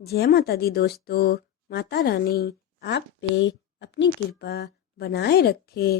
जय माता दी दोस्तों। माता रानी आप पे अपनी कृपा बनाए रखे।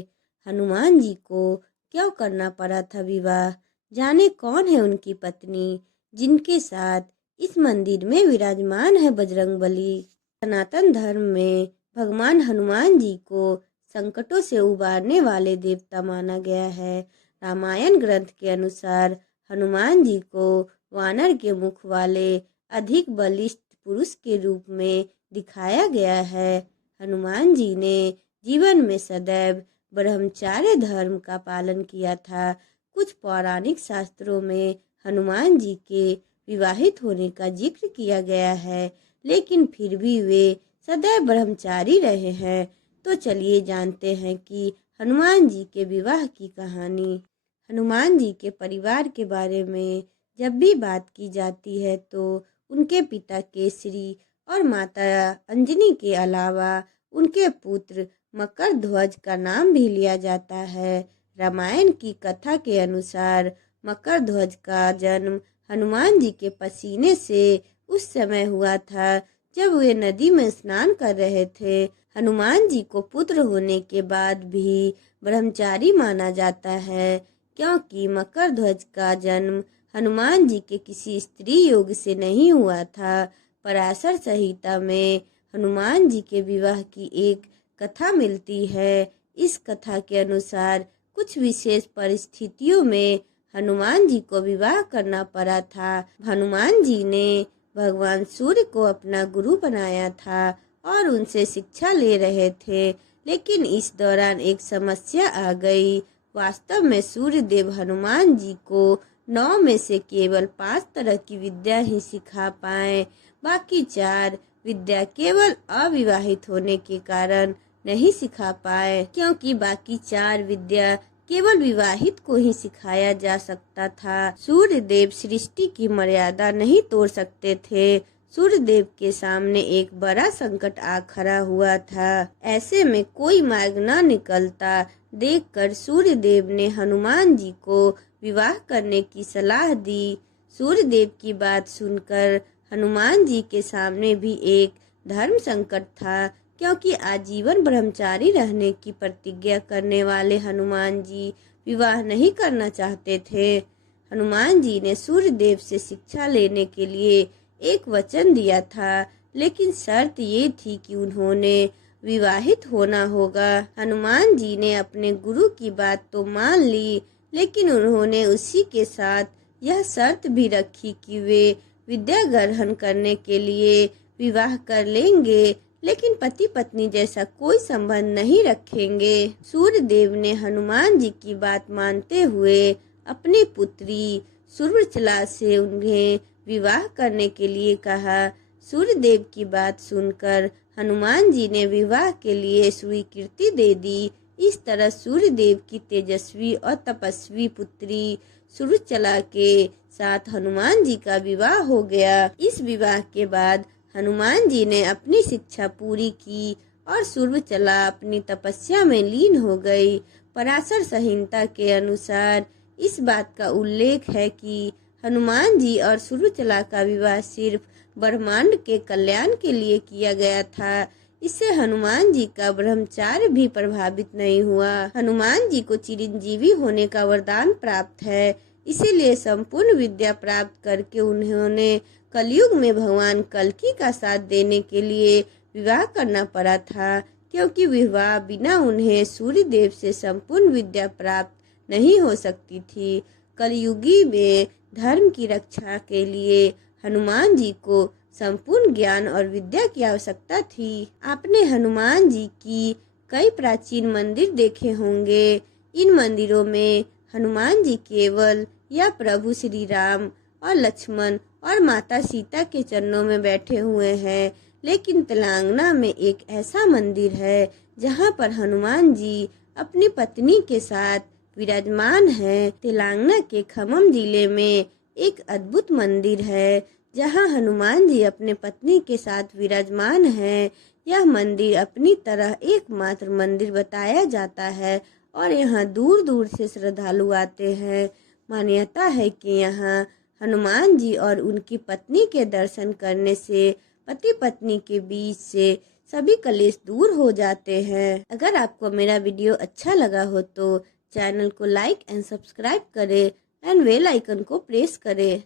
हनुमान जी को क्यों करना पड़ा था विवाह? जाने कौन है उनकी पत्नी जिनके साथ इस मंदिर में विराजमान है बजरंगबली। सनातन धर्म में भगवान हनुमान जी को संकटों से उबारने वाले देवता माना गया है। रामायण ग्रंथ के अनुसार हनुमान जी को वानर के मुख वाले अधिक बलिष्ठ पुरुष के रूप में दिखाया गया है। हनुमान जी ने जीवन में सदैव ब्रह्मचार्य धर्म का पालन किया था। कुछ पौराणिक शास्त्रों में हनुमान जी के विवाहित होने का जिक्र किया गया है, लेकिन फिर भी वे सदैव ब्रह्मचारी रहे हैं। तो चलिए जानते हैं कि हनुमान जी के विवाह की कहानी। हनुमान जी के परिवार के बारे में जब भी बात की जाती है तो उनके पिता केसरी और माता अंजनी के अलावा उनके पुत्र मकर ध्वज का नाम भी लिया जाता है। रामायण की कथा के अनुसार मकर ध्वज का जन्म हनुमान जी के पसीने से उस समय हुआ था जब वे नदी में स्नान कर रहे थे। हनुमान जी को पुत्र होने के बाद भी ब्रह्मचारी माना जाता है, क्योंकि मकर ध्वज का जन्म हनुमान जी के किसी स्त्री योग से नहीं हुआ था। पराशर संहिता में हनुमान जी के विवाह की एक कथा मिलती है। इस कथा के अनुसार कुछ विशेष परिस्थितियों में हनुमान जी को विवाह करना पड़ा था। हनुमान जी ने भगवान सूर्य को अपना गुरु बनाया था और उनसे शिक्षा ले रहे थे, लेकिन इस दौरान एक समस्या आ गई। वास्तव में सूर्य देव हनुमान जी को 9 में से केवल 5 तरह की विद्या ही सिखा पाए। बाकी 4 विद्या केवल अविवाहित होने के कारण नहीं सिखा पाए, क्योंकि बाकी 4 विद्या केवल विवाहित को ही सिखाया जा सकता था। सूर्य देव सृष्टि की मर्यादा नहीं तोड़ सकते थे। सूर्य देव के सामने एक बड़ा संकट आ खड़ा हुआ था। ऐसे में कोई मार्ग न निकलता देखकर सूर्य देव ने हनुमान जी को विवाह करने की सलाह दी। सूर्य देव की बात सुनकर हनुमान जी के सामने भी एक धर्म संकट था, क्योंकि आजीवन ब्रह्मचारी रहने की प्रतिज्ञा करने वाले हनुमान जी विवाह नहीं करना चाहते थे। हनुमान जी ने सूर्य देव से शिक्षा लेने के लिए एक वचन दिया था, लेकिन शर्त ये थी कि उन्होंने विवाहित होना होगा। हनुमान जी ने अपने गुरु की बात तो मान ली, लेकिन उन्होंने उसी के साथ यह शर्त भी रखी कि वे विद्या ग्रहण करने के लिए विवाह कर लेंगे, लेकिन पति पत्नी जैसा कोई संबंध नहीं रखेंगे। सूर्य देव ने हनुमान जी की बात मानते हुए अपनी पुत्री सुवर्चला से उन्हें विवाह करने के लिए कहा। सूर्य देव की बात सुनकर हनुमान जी ने विवाह के लिए स्वीकृति दे दी। इस तरह सूर्य देव की तेजस्वी और तपस्वी पुत्री सुवर्चला के साथ हनुमान जी का विवाह हो गया। इस विवाह के बाद हनुमान जी ने अपनी शिक्षा पूरी की और सुवर्चला अपनी तपस्या में लीन हो गई। पराशर संहिता के अनुसार इस बात का उल्लेख है कि हनुमान जी और सुवर्चला का विवाह सिर्फ ब्रह्मांड के कल्याण के लिए किया गया था। इससे हनुमान जी का ब्रह्मचार्य भी प्रभावित नहीं हुआ। हनुमान जी को चिरंजीवी होने का वरदान प्राप्त है, इसीलिए संपूर्ण विद्या प्राप्त करके उन्होंने कलयुग में भगवान कल्कि का साथ देने के लिए विवाह करना पड़ा था, क्योंकि विवाह बिना उन्हें सूर्य देव से संपूर्ण विद्या प्राप्त नहीं हो सकती थी। कलयुगी में धर्म की रक्षा के लिए हनुमान जी को संपूर्ण ज्ञान और विद्या की आवश्यकता थी। आपने हनुमान जी की कई प्राचीन मंदिर देखे होंगे। इन मंदिरों में हनुमान जी केवल या प्रभु श्री राम और लक्ष्मण और माता सीता के चरणों में बैठे हुए हैं, लेकिन तेलंगाना में एक ऐसा मंदिर है जहां पर हनुमान जी अपनी पत्नी के साथ विराजमान हैं। तेलंगाना के खम्मम जिले में एक अद्भुत मंदिर है जहां हनुमान जी अपने पत्नी के साथ विराजमान हैं। यह मंदिर अपनी तरह एकमात्र मंदिर बताया जाता है और यहाँ दूर दूर से श्रद्धालु आते हैं। मान्यता है कि यहाँ हनुमान जी और उनकी पत्नी के दर्शन करने से पति पत्नी के बीच से सभी कलेश दूर हो जाते हैं। अगर आपको मेरा वीडियो अच्छा लगा हो तो चैनल को लाइक एंड सब्सक्राइब करें एंड बेल आइकन को प्रेस करें।